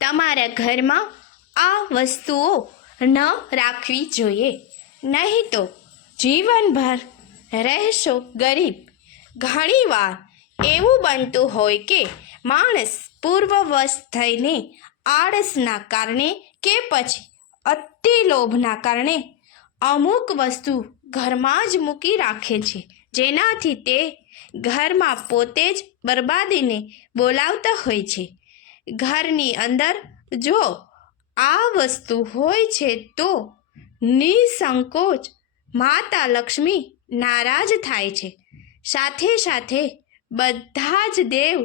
તમારા ઘરમાં આ વસ્તુઓ ન રાખવી જોઈએ, નહીં તો જીવનભર રહેશો ગરીબ. ઘણીવાર એવું બનતું હોય કે માણસ પૂર્વવશ થઈને આળસના કારણે કે પછી અતિ લોભના કારણે અમુક વસ્તુ ઘરમાં જ મૂકી રાખે છે, જેનાથી તે ઘરમાં પોતે જ બરબાદીને બોલાવતા હોય છે. ઘરની અંદર જો આ વસ્તુ હોય છે તો નિસંકોચ માતા લક્ષ્મી નારાજ થાય છે. સાથે સાથે બધા જ દેવ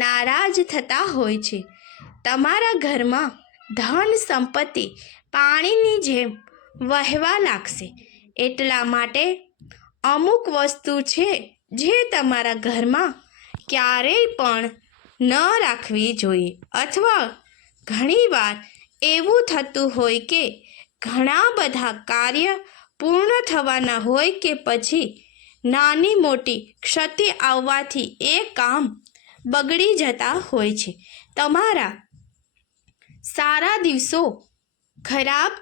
નારાજ થતા હોય છે. તમારા ઘરમાં ધન સંપત્તિ પાણીની જેમ વહેવા લાગશે. એટલા માટે અમુક વસ્તુ છે જે તમારા ઘરમાં ક્યારેય પણ ન રાખવી જોઈએ. અથવા ઘણીવાર એવું થતું હોય કે ઘણા બધા કાર્ય પૂર્ણ થવાના હોય કે પછી નાની મોટી ક્ષતિ આવવાથી એ કામ બગડી જતા હોય છે. તમારા સારા દિવસો ખરાબ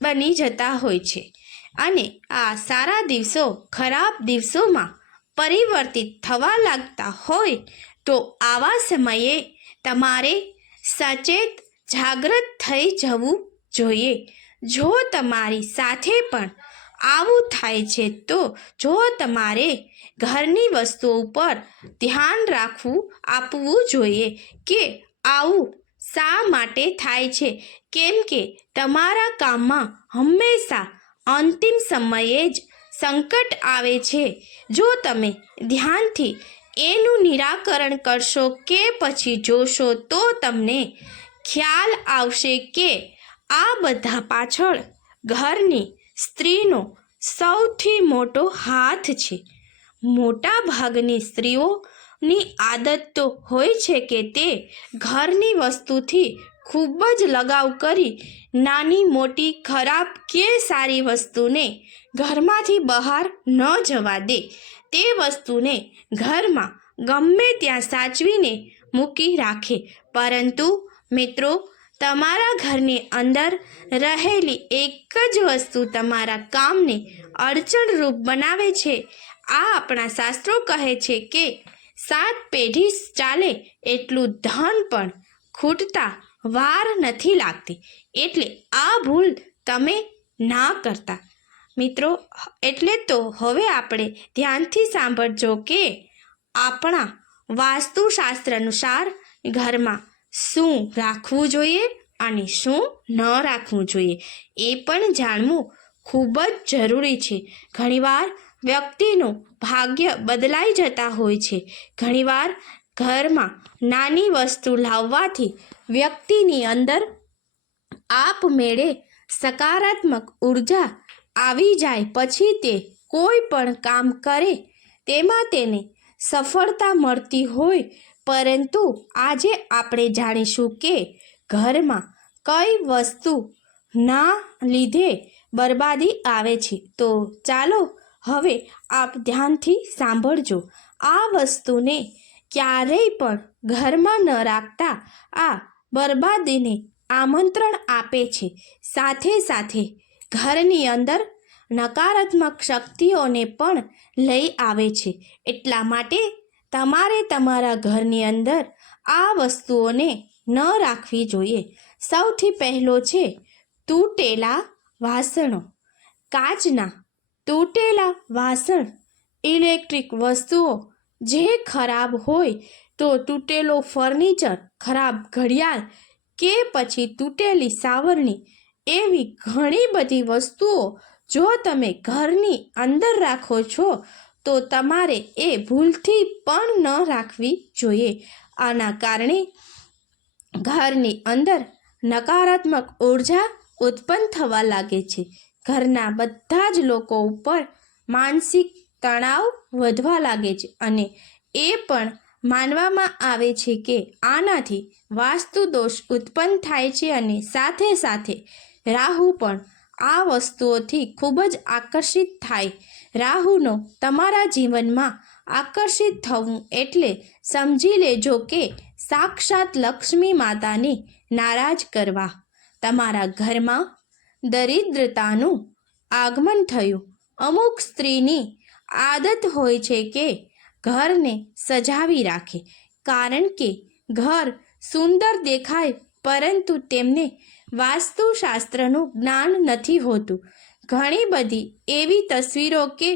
બની જતા હોય છે અને આ સારા દિવસો ખરાબ દિવસોમાં પરિવર્તિત થવા લાગતા હોય તો આવા સમયે તમારે સચેત જાગૃત થઈ જવું જોઈએ. જો તમારી સાથે પણ આવું થાય છે તો જો તમારે ઘરની વસ્તુઓ ઉપર ધ્યાન આપવું જોઈએ કે આવું શા માટે થાય છે. કેમ કે તમારા કામમાં હંમેશા અંતિમ સમયે જ સંકટ આવે છે. જો તમે ધ્યાનથી એનું નિરાકરણ કરશો કે પછી જોશો તો તમને ખ્યાલ આવશે કે આ બધા પાછળ ઘરની સ્ત્રીનો સૌથી મોટો હાથ છે. મોટા ભાગની સ્ત્રીઓની આદત તો હોય છે કે તે ઘરની વસ્તુથી ખૂબ જ લગાવ કરી નાની મોટી ખરાબ કે સારી વસ્તુને ઘરમાંથી બહાર ન જવા દે. તે વસ્તુને ઘરમાં ગમે ત્યાં સાચવીને મૂકી રાખે. પરંતુ મિત્રો, તમારા ઘરની અંદર રહેલી એક જ વસ્તુ તમારા કામને અડચણરૂપ બનાવે છે. આ આપણા શાસ્ત્રો કહે છે કે 7 પેઢી ચાલે એટલું ધન પણ ખૂટતા વાર નથી લાગતી. એટલે આ ભૂલ તમે ના કરતા. મિત્રો, એટલે તો હવે આપણે ધ્યાનથી સાંભળજો કે આપણા વાસ્તુશાસ્ત્ર અનુસાર ઘરમાં શું રાખવું જોઈએ અને શું ન રાખવું જોઈએ એ પણ જાણવું ખૂબ જ જરૂરી છે. ઘણીવાર વ્યક્તિનું ભાગ્ય બદલાઈ જતા હોય છે. ઘણીવાર ઘરમાં નાની વસ્તુ લાવવાથી વ્યક્તિની અંદર આપમેળે સકારાત્મક ઉર્જા આવી જાય. પછી તે કોઈ પણ કામ કરે તેમાં તેને સફળતા મળતી હોય. પરંતુ આજે આપણે જાણીશું કે ઘરમાં કઈ વસ્તુ ના લીધે બરબાદી આવે છે. તો ચાલો હવે આપ ધ્યાનથી સાંભળજો. આ વસ્તુને ક્યારેય પણ ઘરમાં ન રાખતા આ બરબાદીને આમંત્રણ આપે છે. સાથે સાથે ઘરની અંદર નકારાત્મક શક્તિઓને પણ લઈ આવે છે. એટલા માટે તમારે તમારા ઘરની અંદર આ વસ્તુઓને ન રાખવી જોઈએ. સૌથી પહેલો છે તૂટેલા વાસણો. કાચના તૂટેલા વાસણ, ઇલેક્ટ્રિક વસ્તુઓ જે ખરાબ હોય તો તૂટેલો ફર્નિચર, ખરાબ ઘડિયાળ કે પછી તૂટેલી સાવરણી, એવી ઘણી બધી વસ્તુઓ જો તમે ઘરની અંદર રાખો છો તો તમારે એ ભૂલથી પણ ન રાખવી જોઈએ. આના કારણે ઘરની અંદર નકારાત્મક ઉર્જા ઉત્પન્ન થવા લાગે છે. ઘરના બધા જ લોકો ઉપર માનસિક તણાવ વધવા લાગે છે અને એ પણ માનવામાં આવે છે કે આનાથી વાસ્તુ દોષ ઉત્પન્ન થાય છે. અને સાથે સાથે રાહુ પણ આ વસ્તુઓથી ખૂબ જ આકર્ષિત થાય. રાહુનો તમારા જીવનમાં આકર્ષિત થવું એટલે સમજી લેજો કે સાક્ષાત લક્ષ્મી માતાને નારાજ કરવા. તમારા ઘરમાં દરિદ્રતાનું આગમન થયું. અમુક સ્ત્રીની આદત હોય છે કે ઘરને સજાવી રાખે, કારણ કે ઘર સુંદર દેખાય, પરંતુ તેમને વાસ્તુશાસ્ત્રનું જ્ઞાન નથી હોતું. ઘણી બધી એવી તસવીરો કે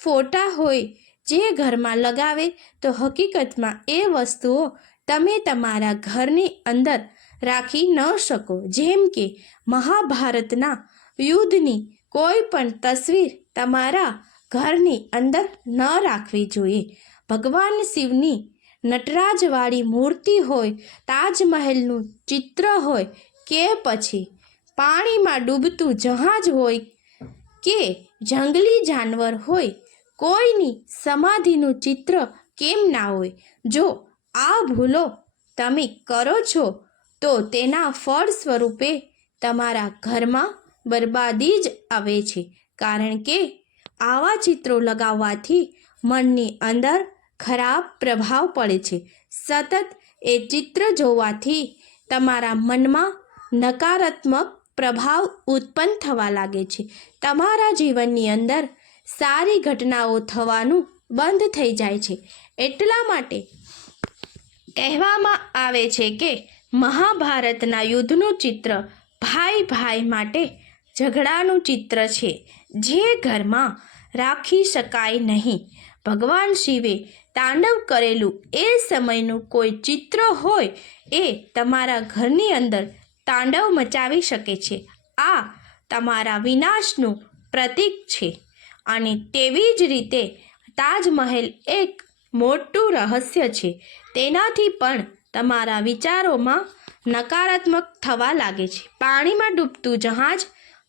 ફોટા હોય જે ઘરમાં લગાવે તો હકીકતમાં એ વસ્તુઓ તમે તમારા ઘરની અંદર રાખી ન શકો. જેમ કે મહાભારતના યુદ્ધની કોઈ પણ તસવીર તમારા ઘરની અંદર ન રાખવી જોઈએ. ભગવાન શિવની નટરાજવાળી મૂર્તિ હોય, તાજમહેલનું ચિત્ર હોય કે પછી પાણીમાં ડૂબતું જહાજ હોય કે જંગલી જાનવર હોય, કોઈની સમાધિનું ચિત્ર કેમ ના હોય? જો આ ભૂલો તમે કરો છો તો તેના ફળ સ્વરૂપે તમારા ઘરમાં બરબાદી જ આવે છે. કારણ કે આવા ચિત્રો લગાવવાથી મનની અંદર ખરાબ પ્રભાવ પડે છે. સતત એ ચિત્ર જોવાથી તમારા મનમાં નકારાત્મક પ્રભાવ ઉત્પન્ન થવા લાગે છે. તમારા જીવનની અંદર સારી ઘટનાઓ થવાનું બંધ થઈ જાય છે. એટલા માટે કહેવામાં આવે છે કે મહાભારતના યુદ્ધનું ચિત્ર ભાઈ ભાઈ માટે ઝઘડાનું ચિત્ર છે, જે ઘરમાં રાખી શકાય નહીં. ભગવાન શિવે તાંડવ કરેલું એ સમયનું કોઈ ચિત્ર હોય એ તમારા ઘરની અંદર તાંડવ મચાવી શકે છે. આ તમારા વિનાશનું પ્રતીક છે. અને તેવી જ રીતે તાજમહેલ એક મોટું રહસ્ય છે. તેનાથી પણ તમારા વિચારોમાં નકારાત્મક થવા લાગે છે. પાણીમાં ડૂબતું જહાજ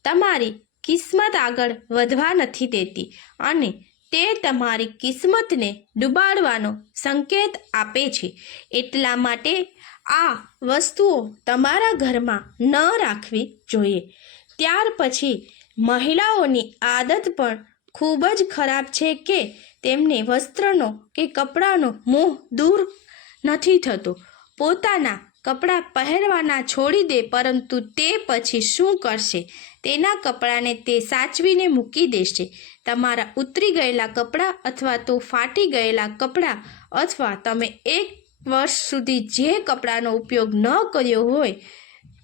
તમારી કિસ્મત આગળ વધવા નથી દેતી અને તે તમારી કિસ્મતને ડૂબાડવાનો સંકેત આપે છે. એટલા માટે આ વસ્તુઓ તમારા ઘરમાં ન રાખવી જોઈએ. ત્યાર પછી મહિલાઓની આદત પણ ખૂબ જ ખરાબ છે કે તેમને વસ્ત્રનો કે કપડાનો મોહ દૂર નથી થતો. પોતાના કપડાં પહેરવાના છોડી દે, પરંતુ તે પછી શું કરશે? તેના કપડાને તે સાચવીને મૂકી દેશે. તમારા ઉતરી ગયેલા કપડાં અથવા તો ફાટી ગયેલા કપડાં, અથવા તમે 1 વર્ષ સુધી જે કપડાનો ઉપયોગ ન કર્યો હોય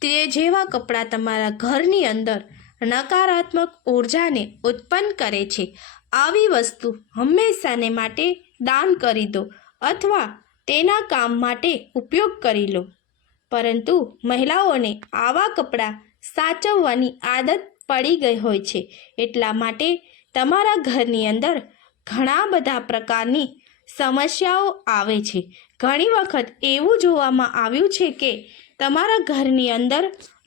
તે જેવા કપડાં તમારા ઘરની અંદર નકારાત્મક ઉર્જાને ઉત્પન્ન કરે છે. આવી વસ્તુ હંમેશાને માટે દાન કરી દો અથવા તેના કામ માટે ઉપયોગ કરી લો. પરંતુ મહિલાઓને આવા કપડાં સાચવવાની આદત પડી ગઈ હોય છે. એટલા માટે તમારા ઘરની અંદર ઘણા બધા પ્રકારની સમસ્યાઓ આવે છે. ઘણી વખત એવું જોવામાં આવ્યું છે કે તમારા ઘરની અંદર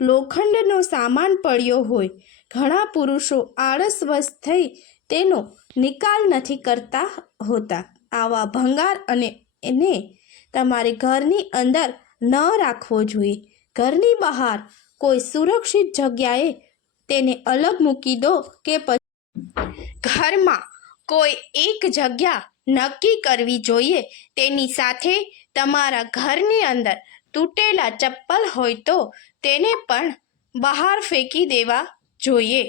લોખંડનો સામાન પડ્યો હોય. ઘણા પુરુષો આળસવશ થઈ તેનો નિકાલ નથી કરતા હોતા. આવા ભંગાર અને એને તમારે ઘરની અંદર ન રાખવો જોઈએ. ઘરની બહાર કોઈ સુરક્ષિત જગ્યાએ તેને અલગ મૂકી દો કે પછી ઘરમાં કોઈ એક જગ્યા નક્કી કરવી જોઈએ. તેની સાથે તમારા ઘરની અંદર તૂટેલા ચપ્પલ હોય તો તેને પણ બહાર ફેંકી દેવા જોઈએ,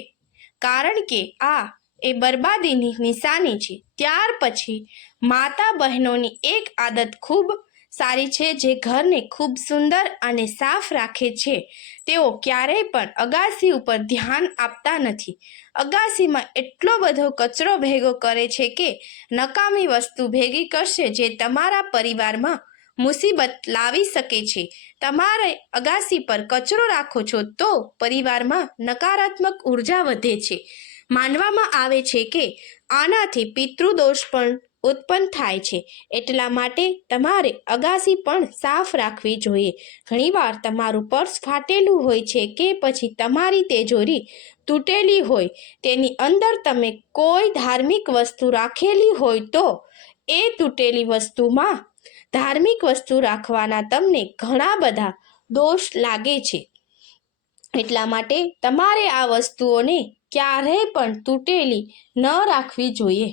કારણ કે આ એ બરબાદીની નિશાની છે. ત્યાર પછી માતા બહેનોની એક આદત ખૂબ સારી છે જે ઘરને ખૂબ સુંદર અને સાફ રાખે છે. તેઓ ક્યારેય પણ અગાસી ઉપર ધ્યાન આપતા નથી. અગાસીમાં એટલો બધો કચરો ભેગો કરે છે કે નકામી વસ્તુ ભેગી કરશે જે તમારા પરિવારમાં મુસીબત લાવી શકે છે. તમારે અગાસી પર કચરો રાખો છો તો પરિવારમાં નકારાત્મક ઉર્જા વધે છે. માનવામાં આવે છે કે આનાથી પિતૃદોષ પણ ઉત્પન્ન થાય છે. એટલા માટે તમારે અગાસી પણ સાફ રાખવી જોઈએ. ઘણીવાર તમારું પર્સ ફાટેલું હોય છે કે પછી તમારી તિજોરી તૂટેલી હોય, તેની અંદર તમે કોઈ ધાર્મિક વસ્તુ રાખેલી હોય તો એ તૂટેલી વસ્તુમાં ધાર્મિક વસ્તુ રાખવાના તમને ઘણા બધા દોષ લાગે છે. એટલા માટે તમારે આ વસ્તુઓને ક્યારેય પણ તૂટેલી ન રાખવી જોઈએ.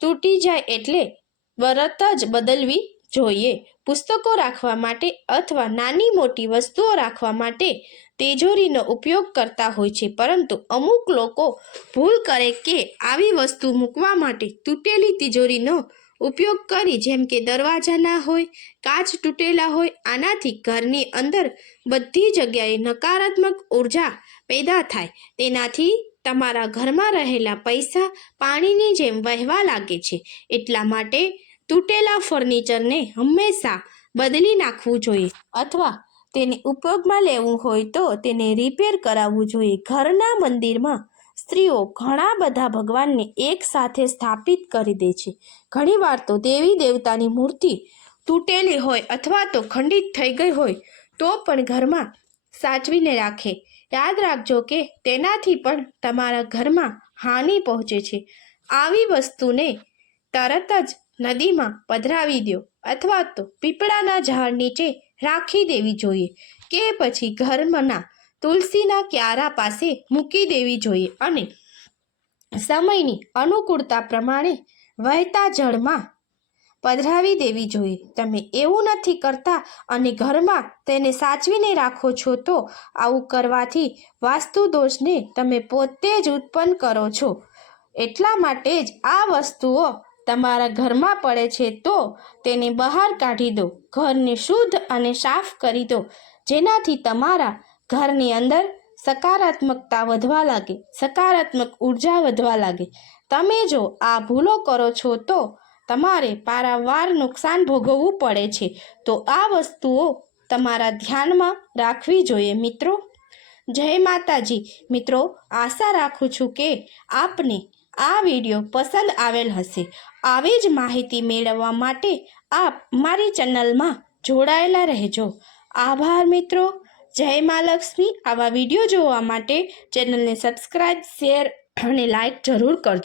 તૂટી જાય એટલે તરત જ બદલવી જોઈએ. પુસ્તકો રાખવા માટે અથવા નાની મોટી વસ્તુઓ રાખવા માટે તિજોરીનો ઉપયોગ કરતા હોય છે, પરંતુ અમુક લોકો ભૂલ કરે કે આવી વસ્તુ મૂકવા માટે તૂટેલી તિજોરીનો ઉપયોગ કરી, જેમ કે દરવાજા ના હોય, કાચ તૂટેલા હોય. આનાથી ઘરની અંદર બધી જગ્યાએ નકારાત્મક ઉર્જા પેદા થાય. તેનાથી તમારા ઘરમાં રહેલા પૈસા પાણીની જેમ વહેવા લાગે છે. એટલા માટે તૂટેલા ફર્નિચરને હંમેશા બદલી નાખવું જોઈએ, અથવા તેને ઉપયોગમાં લેવું હોય તો તેને રિપેર કરાવવું જોઈએ. ઘરના મંદિરમાં સ્ત્રીઓ ઘણા બધા ભગવાનને એક સાથે સ્થાપિત કરી દે છે. ઘણીવાર તો દેવી દેવતાની મૂર્તિ તૂટેલી હોય અથવા તો ખંડિત થઈ ગઈ હોય તો પણ ઘરમાં સાચવીને રાખે. યાદ રાખજો કે તેનાથી પણ તમારા ઘરમાં હાનિ પહોંચે છે. આવી વસ્તુને તરત જ નદીમાં પધરાવી દો અથવા તો પીપળાના ઝાડ નીચે રાખી દેવી જોઈએ, કે પછી ઘરના તુલસીના ક્યારા પાસે મૂકી દેવી જોઈએ અને સમયની અનુકૂળતા પ્રમાણે વહેતા જળમાં પધરાવી દેવી જોઈએ. તમે એવું નથી કરતા અને ઘરમાં તેને સાચવીને રાખો છો, તો આવું કરવાથી વાસ્તુ દોષને તમે પોતે જ ઉત્પન્ન કરો છો. એટલા માટે જ આ વસ્તુઓ તમારા ઘરમાં પડે છે તો તેને બહાર કાઢી દો, ઘરને શુદ્ધ અને સાફ કરી દો, જેનાથી તમારા ઘરની અંદર સકારાત્મકતા વધવા લાગે, સકારાત્મક ઉર્જા વધવા લાગે. તમે જો આ ભૂલો કરો છો તો તમારે પારાવાર નુકસાન ભોગવવું પડે છે. તો આ વસ્તુઓ તમારા ધ્યાનમાં રાખવી જોઈએ. મિત્રો, જય માતાજી. મિત્રો, આશા રાખું છું કે આપને આ વિડીયો પસંદ આવેલ હશે. આવી જ માહિતી મેળવવા માટે આપ મારી ચેનલમાં જોડાયેલા રહેજો. આભાર મિત્રો. જય મા લક્ષ્મી. આવા વિડીયો જોવા માટે ચેનલને સબસ્ક્રાઈબ, શેર અને લાઈક જરૂર કરજો.